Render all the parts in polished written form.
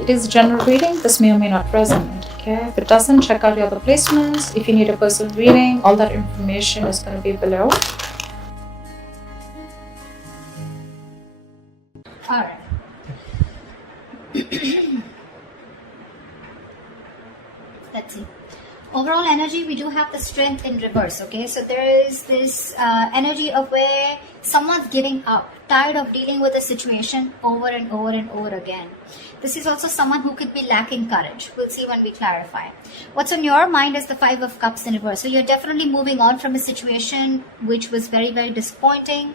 it is general reading. This may or may not resonate. Okay, if it doesn't, check out your other placements. If you need a personal reading, all that information is going to be below. All right. Let's see. Overall energy, we do have the Strength in reverse. Okay, so there is this energy of where someone's giving up, tired of dealing with a situation over and over and over again. This is also someone who could be lacking courage. We'll see when we clarify. What's on your mind is the Five of Cups in reverse. So you're definitely moving on from a situation which was very, very disappointing.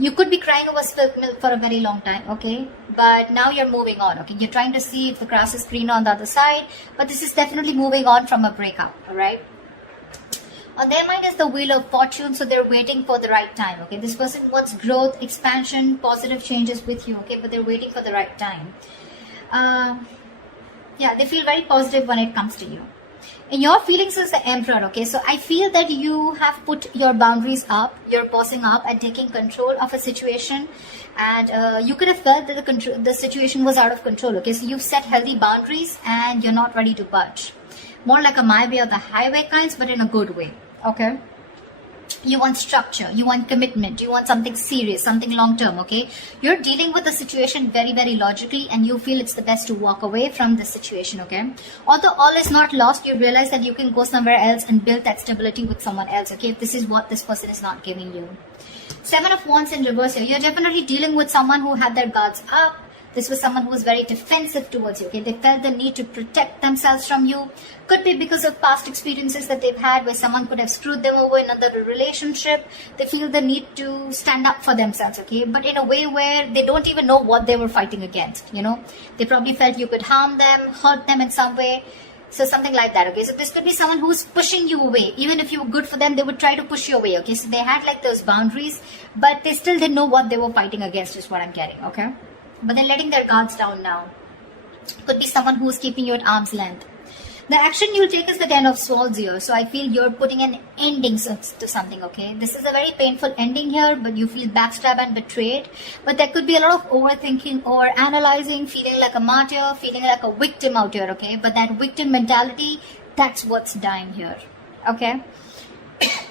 You could be crying over spilt milk for a very long time, okay? But now you're moving on, okay? You're trying to see if the grass is greener on the other side, but this is definitely moving on from a breakup, all right? On their mind is the Wheel of Fortune, so they're waiting for the right time, okay? This person wants growth, expansion, positive changes with you, okay? But they're waiting for the right time. Yeah, they feel very positive when it comes to you. In your feelings is the Emperor, okay? So I feel that you have put your boundaries up, you're pausing up and taking control of a situation, and you could have felt that the situation was out of control, okay? So you've set healthy boundaries and you're not ready to budge. More like a my way or the highway kinds, but in a good way, okay? You want structure, you want commitment, you want something serious, something long-term, okay? You're dealing with the situation very, very logically and you feel it's the best to walk away from this situation, okay? Although all is not lost, you realize that you can go somewhere else and build that stability with someone else, okay? If this is what this person is not giving you. Seven of Wands in reverse here. You're definitely dealing with someone who had their guards up. This was someone who was very defensive towards you, okay? They felt the need to protect themselves from you. Could be because of past experiences that they've had where someone could have screwed them over in another relationship. They feel the need to stand up for themselves, okay? But in a way where they don't even know what they were fighting against, you know? They probably felt you could harm them, hurt them in some way. So something like that, okay? So this could be someone who's pushing you away. Even if you were good for them, they would try to push you away, okay? So they had like those boundaries, but they still didn't know what they were fighting against is what I'm getting, okay? But they're letting their guards down now. Could be someone who's keeping you at arm's length. The action you'll take is the Ten of Swords here. So I feel you're putting an ending to something, okay? This is a very painful ending here, but you feel backstabbed and betrayed. But there could be a lot of overthinking, over analyzing, feeling like a martyr, feeling like a victim out here, okay? But that victim mentality, that's what's dying here, okay?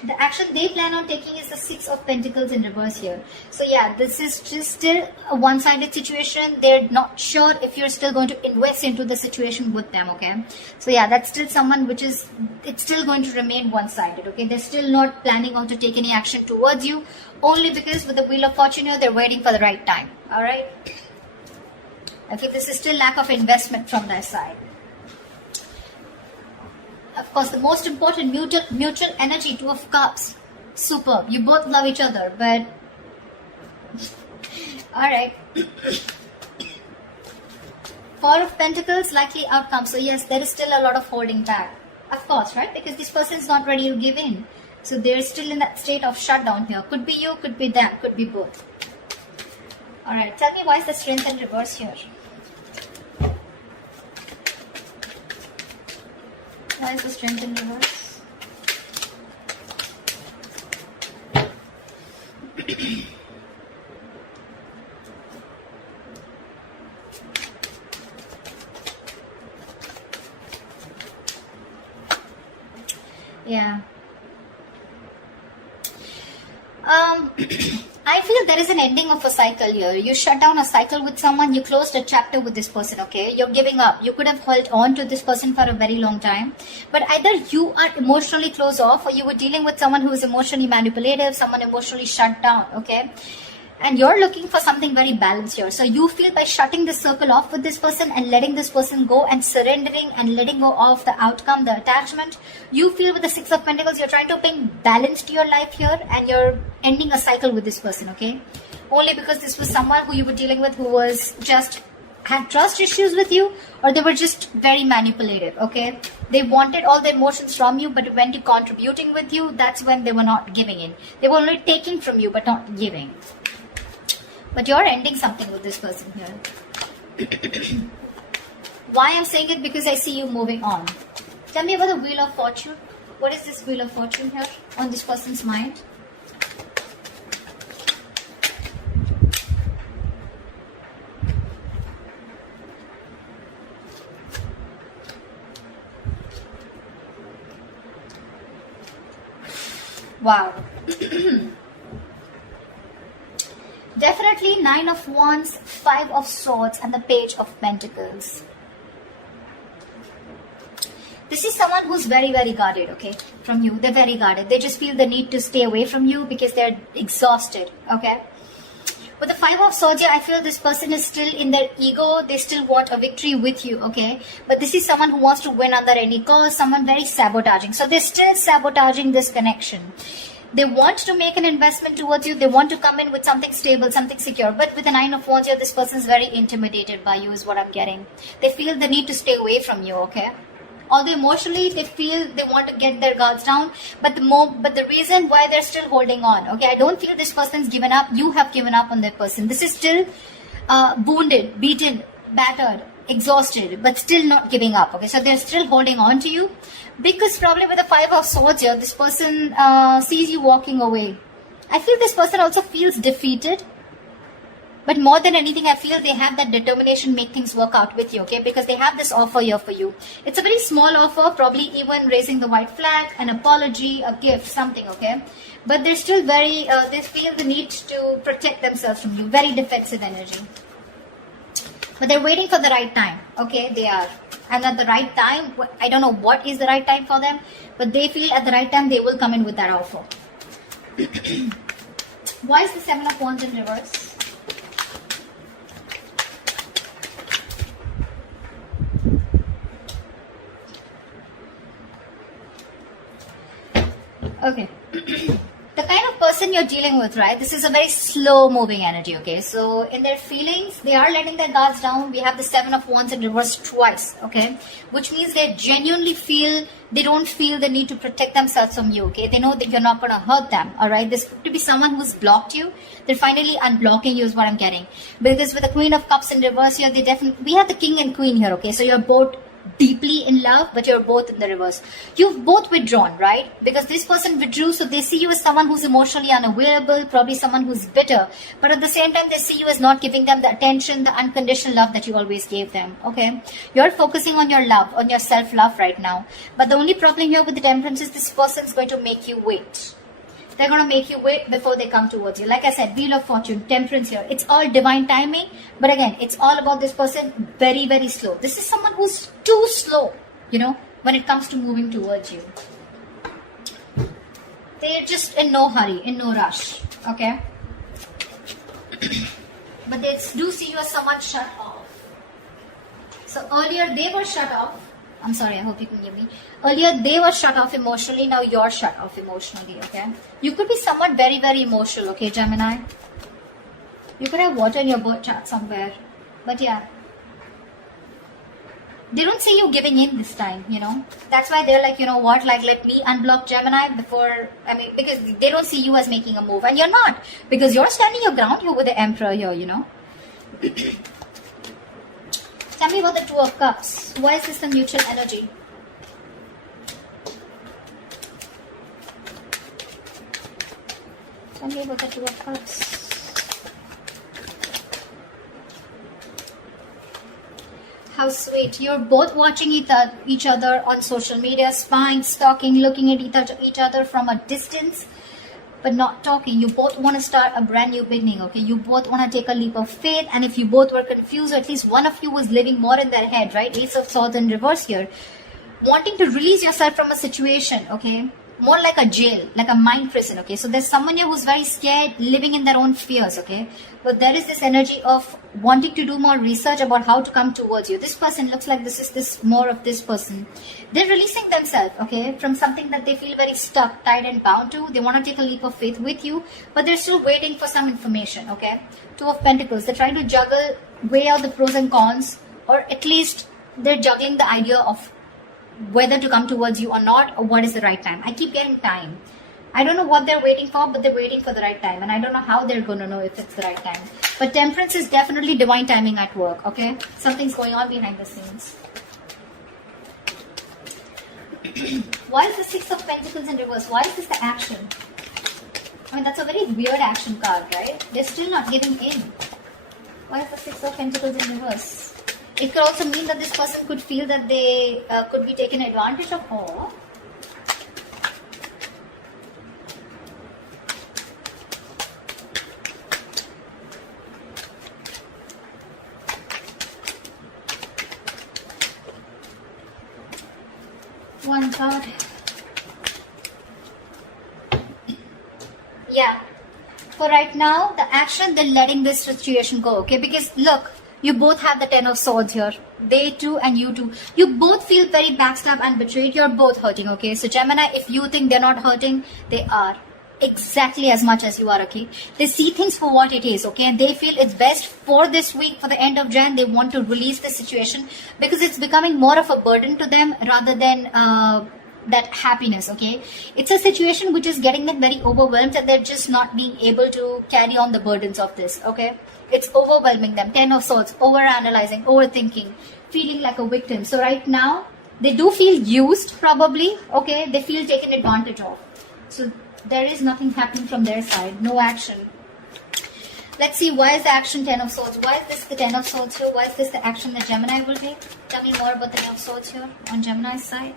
The action they plan on taking is the Six of Pentacles in reverse here. So yeah, this is just still a one-sided situation. They're not sure if you're still going to invest into the situation with them, okay? So yeah, that's still someone which is, it's still going to remain one-sided, okay? They're still not planning on to take any action towards you, only because with the Wheel of Fortune here, they're waiting for the right time, all right? I feel this is still lack of investment from their side. Of course, the most important mutual energy, Two of Cups. Superb. You both love each other, but alright. Four of Pentacles, likely outcome. So yes, there is still a lot of holding back. Of course, right? Because this person is not ready to give in. So they're still in that state of shutdown here. Could be you, could be them, could be both. Alright, tell me why is the Strength in reverse here? Why is the Strength in reverse? Yeah. I feel there is an ending of a cycle here. You shut down a cycle with someone, you closed a chapter with this person, okay? You're giving up. You could have held on to this person for a very long time. But either you are emotionally closed off or you were dealing with someone who is emotionally manipulative, someone emotionally shut down, okay? And you're looking for something very balanced here. So you feel by shutting this circle off with this person and letting this person go and surrendering and letting go of the outcome, the attachment, you feel with the Six of Pentacles, you're trying to bring balance to your life here and you're ending a cycle with this person, okay? Only because this was someone who you were dealing with who was just had trust issues with you, or they were just very manipulative, okay? They wanted all the emotions from you, but when to contributing with you, that's when they were not giving in. They were only taking from you, but not giving. But you're ending something with this person here. Why I'm saying it? Because I see you moving on. Tell me about the Wheel of Fortune. What is this Wheel of Fortune here on this person's mind? Wow. Definitely 9 of Wands, 5 of Swords, and the Page of Pentacles. This is someone who's very, very guarded, okay, from you. They're very guarded. They just feel the need to stay away from you because they're exhausted, okay. With the 5 of Swords here, I feel this person is still in their ego. They still want a victory with you, okay. But this is someone who wants to win under any cost, someone very sabotaging. So they're still sabotaging this connection. They want to make an investment towards you. They want to come in with something stable, something secure. But with the 9 of Wands here, this person is very intimidated by you is what I'm getting. They feel the need to stay away from you, okay. Although emotionally they feel they want to get their guards down, but the reason why they're still holding on, okay, I don't feel this person's given up. You have given up on that person. This is still wounded, beaten, battered, exhausted, but still not giving up, okay. So they're still holding on to you because probably with the 5 of Swords here, this person sees you walking away. I feel this person also feels defeated. But more than anything, I feel they have that determination to make things work out with you, okay? Because they have this offer here for you. It's a very small offer, probably even raising the white flag, an apology, a gift, something, okay? But they're still very, they feel the need to protect themselves from you. Very defensive energy. But they're waiting for the right time, okay? They are. And at the right time, I don't know what is the right time for them, but they feel at the right time they will come in with that offer. Why is the 7 of Wands in reverse? Okay. The kind of person you're dealing with, right? This is a very slow moving energy, okay? So in their feelings, they are letting their guards down. We have the 7 of Wands in reverse twice, okay? Which means they genuinely feel, they don't feel the need to protect themselves from you, okay? They know that you're not going to hurt them, all right? This could be someone who's blocked you. They're finally unblocking you is what I'm getting. Because with the Queen of Cups in reverse here, they definitely, we have the King and Queen here, okay? So you're both deeply in love, but you're both in the reverse. You've both withdrawn, right? Because this person withdrew, so they see you as someone who's emotionally unavailable, probably someone who's bitter, but at the same time they see you as not giving them the attention, the unconditional love that you always gave them, okay? You're focusing on your love, on your self-love right now, but the only problem here with the Temperance is this person's going to make you wait. They're going to make you wait before they come towards you. Like I said, Wheel of Fortune, Temperance here. It's all divine timing. But again, it's all about this person very, very slow. This is someone who's too slow, you know, when it comes to moving towards you. They're just in no hurry, in no rush. Okay? But they do see you as someone shut off. So earlier they were shut off. I'm sorry, I hope you can hear me. Earlier, they were shut off emotionally. Now you're shut off emotionally, okay? You could be someone very, very emotional, okay, Gemini? You could have water in your birth chart somewhere. But yeah. They don't see you giving in this time, you know? That's why they're like, you know what? Like, let me unblock Gemini before... I mean, because they don't see you as making a move. And you're not. Because you're standing your ground here with the Emperor here, you know? Tell me about the 2 of Cups. Why is this a neutral energy? Tell me about the 2 of Cups. How sweet. You're both watching each other on social media, spying, stalking, looking at each other from a distance, but not talking. You both want to start a brand new beginning, okay? You both want to take a leap of faith, and if you both were confused, or at least one of you was living more in their head, right? Ace of Swords in reverse here. Wanting to release yourself from a situation, okay? More like a jail, like a mind prison, okay? So there's someone here who's very scared, living in their own fears, okay? But there is this energy of wanting to do more research about how to come towards you. This person looks like this is this more of this person. They're releasing themselves, okay, from something that they feel very stuck, tied and bound to. They want to take a leap of faith with you, but they're still waiting for some information, okay? 2 of Pentacles. They're trying to juggle, weigh out the pros and cons, or at least they're juggling the idea of whether to come towards you or not, or what is the right time. I keep getting time. I don't know what they're waiting for, but they're waiting for the right time. And I don't know how they're going to know if it's the right time. But Temperance is definitely divine timing at work, okay? Something's going on behind the scenes. Why is the 6 of Pentacles in reverse? Why is this the action? I mean, that's a very weird action card, right? They're still not giving in. Why is the 6 of Pentacles in reverse? It could also mean that this person could feel that they could be taken advantage of. Or One card. Yeah. For right now, the action, they're letting this situation go, okay? Because look, you both have the Ten of Swords here. They too and you too. You both feel very backstabbed and betrayed. You're both hurting, okay? So Gemini, if you think they're not hurting, they are. Exactly as much as you are, okay? They see things for what it is, okay? And they feel it's best for this week, for the end of Jan, they want to release the situation because it's becoming more of a burden to them rather than that happiness, okay? It's a situation which is getting them very overwhelmed and they're just not being able to carry on the burdens of this, okay? It's overwhelming them. Ten of Swords, overanalyzing, overthinking, feeling like a victim. So right now, they do feel used probably, okay? They feel taken advantage of. So there is nothing happening from their side, no action. Let's see, why is the action Ten of Swords? Why is this the Ten of Swords here? Why is this the action that Gemini will take? Tell me more about the Ten of Swords here on Gemini's side.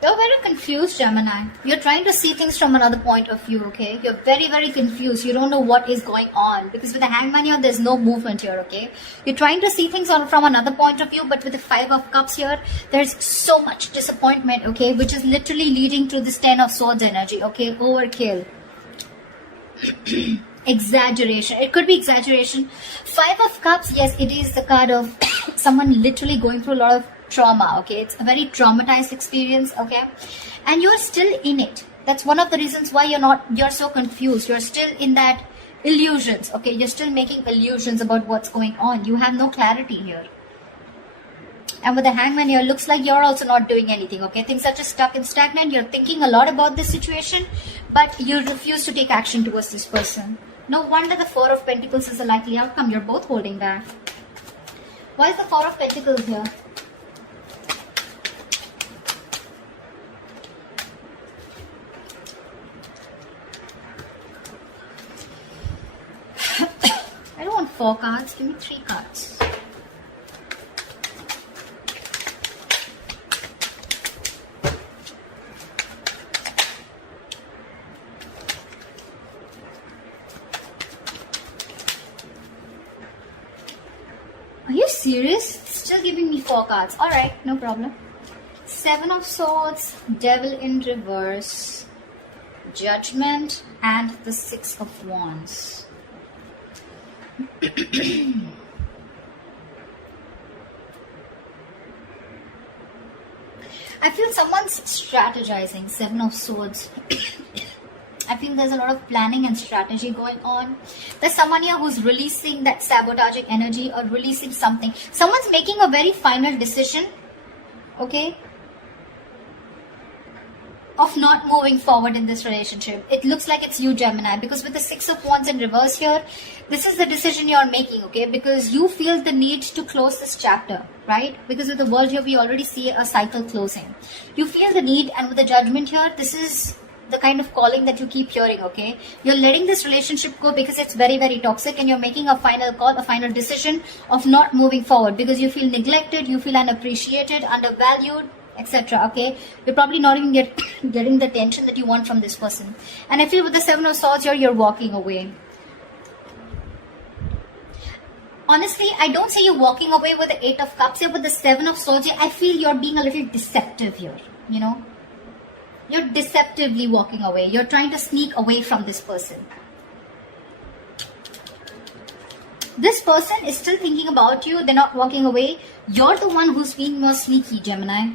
You're very confused, Gemini. You're trying to see things from another point of view, okay? You're very, very confused. You don't know what is going on. Because with the Hangman here, there's no movement here, okay? You're trying to see things from another point of view, but with the Five of Cups here, there's so much disappointment, okay? Which is literally leading to this Ten of Swords energy, okay? Overkill. Exaggeration. It could be exaggeration. Five of Cups, yes, it is the card of someone literally going through a lot of trauma, okay? It's a very traumatized experience, okay? And you're still in it. That's one of the reasons why you're so confused. You're still in that illusions, okay? You're still making illusions about what's going on. You have no clarity here. And with the Hangman here, looks like you're also not doing anything, okay? Things are just stuck and stagnant. You're thinking a lot about this situation, but you refuse to take action towards this person. No wonder the Four of Pentacles is a likely outcome. You're both holding back. Why is the Four of Pentacles here? I don't want 4 cards. Give me 3 cards. Are you serious? Still giving me 4 cards. Alright, no problem. 7 of Swords, Devil in reverse, Judgment, and the 6 of Wands. I feel someone's strategizing. 7 of Swords. I feel there's a lot of planning and strategy going on. There's someone here who's releasing that sabotaging energy or releasing something. Someone's making a very final decision, okay, of not moving forward in this relationship. It looks like it's you, Gemini, because with the 6 of Wands in reverse here, this is the decision you're making, okay, because you feel the need to close this chapter, right? Because with the World here, we already see a cycle closing. You feel the need, and with the Judgment here, this is the kind of calling that you keep hearing, okay? You're letting this relationship go because it's very, very toxic, and you're making a final call, a final decision of not moving forward because you feel neglected, you feel unappreciated, undervalued, etc. Okay, you're probably not even getting the attention that you want from this person. And I feel with the 7 of Swords here, you're walking away. Honestly, I don't see you walking away with the 8 of Cups here, but the 7 of Swords here, I feel you're being a little deceptive here, you know? You're deceptively walking away. You're trying to sneak away from this person. This person is still thinking about you. They're not walking away. You're the one who's being more sneaky, Gemini.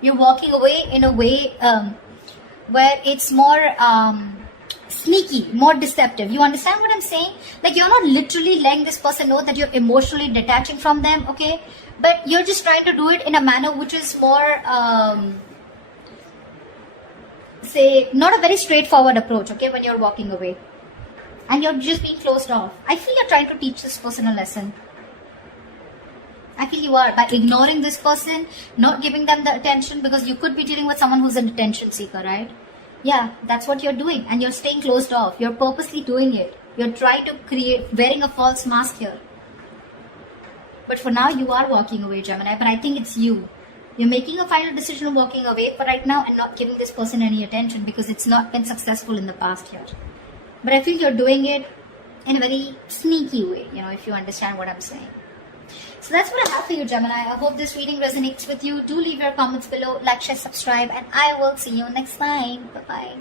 You're walking away in a way where it's more sneaky, more deceptive. You understand what I'm saying? Like, you're not literally letting this person know that you're emotionally detaching from them, okay? But you're just trying to do it in a manner which is more, say, not a very straightforward approach, okay, when you're walking away. And you're just being closed off. I feel you're trying to teach this person a lesson. I feel you are, by ignoring this person, not giving them the attention, because you could be dealing with someone who's an attention seeker, right? Yeah, that's what you're doing, and you're staying closed off. You're purposely doing it. You're trying to create, wearing a false mask here. But for now, you are walking away, Gemini, but I think it's you. You're making a final decision of walking away for right now and not giving this person any attention because it's not been successful in the past here. But I feel you're doing it in a very sneaky way, if you understand what I'm saying. So that's what I have for you, Gemini. I hope this reading resonates with you. Do leave your comments below, like, share, subscribe, and I will see you next time. Bye-bye.